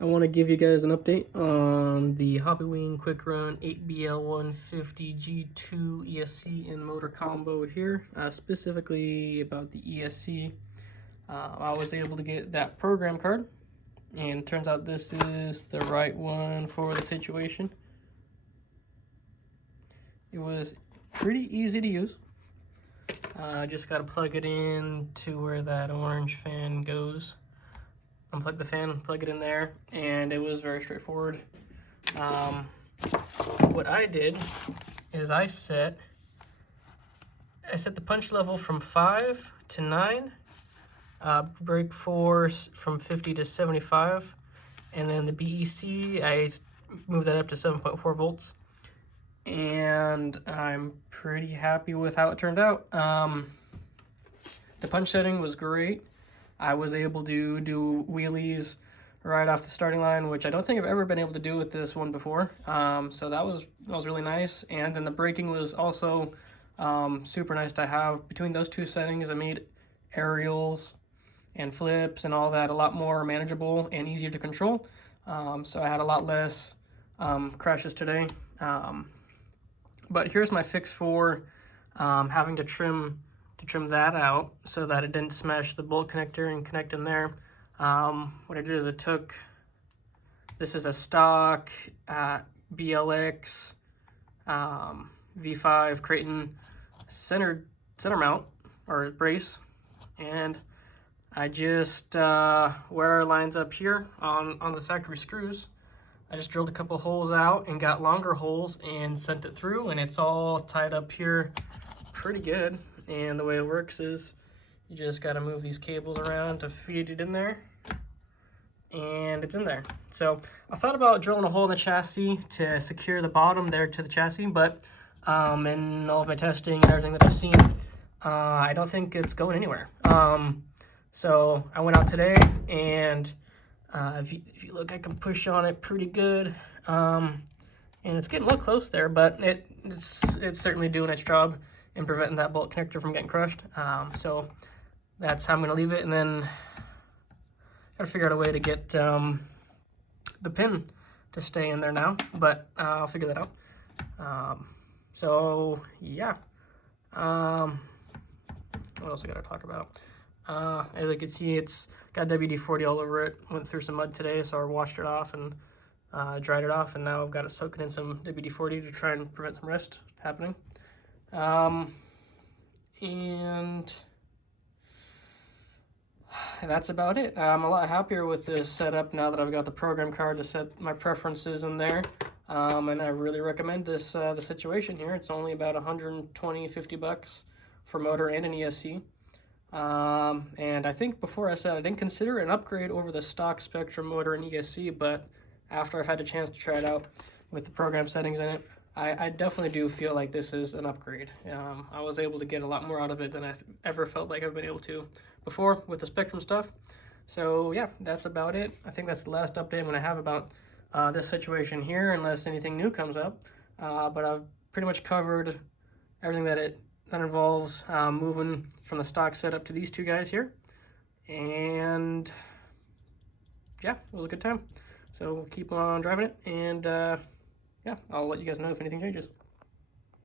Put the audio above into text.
I want to give you guys an update on the HobbyWing Quick Run 8BL150 G2 ESC and motor combo here, specifically about the ESC. I was able to get that program card, and it turns out this is the right one for the situation. It was pretty easy to use. Just got to plug it in to where that orange fan goes. Unplug the fan, plug it in there, and it was very straightforward. What I did is I set the punch level from 5 to 9, brake force from 50 to 75, and then the BEC, I moved that up to 7.4 volts. And I'm pretty happy with how it turned out. The punch setting was great. I was able to do wheelies right off the starting line, which I don't think I've ever been able to do with this one before. So that was really nice. And then the braking was also super nice to have. Between those two settings, I made aerials and flips and all that a lot more manageable and easier to control. So I had a lot less crashes today. But here's my fix for having to trim that out so that it didn't smash the bolt connector and connect in there. What I did is this is a stock BLX V5 Kraton center mount or brace, and I just where it lines up here on the factory screws, I just drilled a couple holes out and got longer holes and sent it through, and it's all tied up here pretty good. And the way it works is you just got to move these cables around to feed it in there, and it's in there. So I thought about drilling a hole in the chassis to secure the bottom there to the chassis, but in all of my testing and everything that I've seen, I don't think it's going anywhere. So I went out today, and if you look, I can push on it pretty good, and it's getting a little close there, but it's certainly doing its job in preventing that bolt connector from getting crushed. So that's how I'm gonna leave it, and then gotta figure out a way to get the pin to stay in there now, but I'll figure that out. So yeah, what else I gotta talk about? As you can see, it's got WD-40 all over it. Went through some mud today, so I washed it off and dried it off, and now I've got it soaking in some WD-40 to try and prevent some rust happening. And that's about it. I'm a lot happier with this setup now that I've got the program card to set my preferences in there. And I really recommend this the situation here. It's only about 120, 50 bucks for motor and an ESC. And I think before I said I didn't consider an upgrade over the stock Spectrum motor and ESC, but after I've had a chance to try it out with the program settings in it, I definitely do feel like this is an upgrade. I was able to get a lot more out of it than I ever felt like I've been able to before with the Spectrum stuff. So yeah, that's about it. I think that's the last update I'm going to have about this situation here, unless anything new comes up. But I've pretty much covered everything that involves moving from the stock setup to these two guys here. And yeah, it was a good time. So we'll keep on driving it, and yeah, I'll let you guys know if anything changes.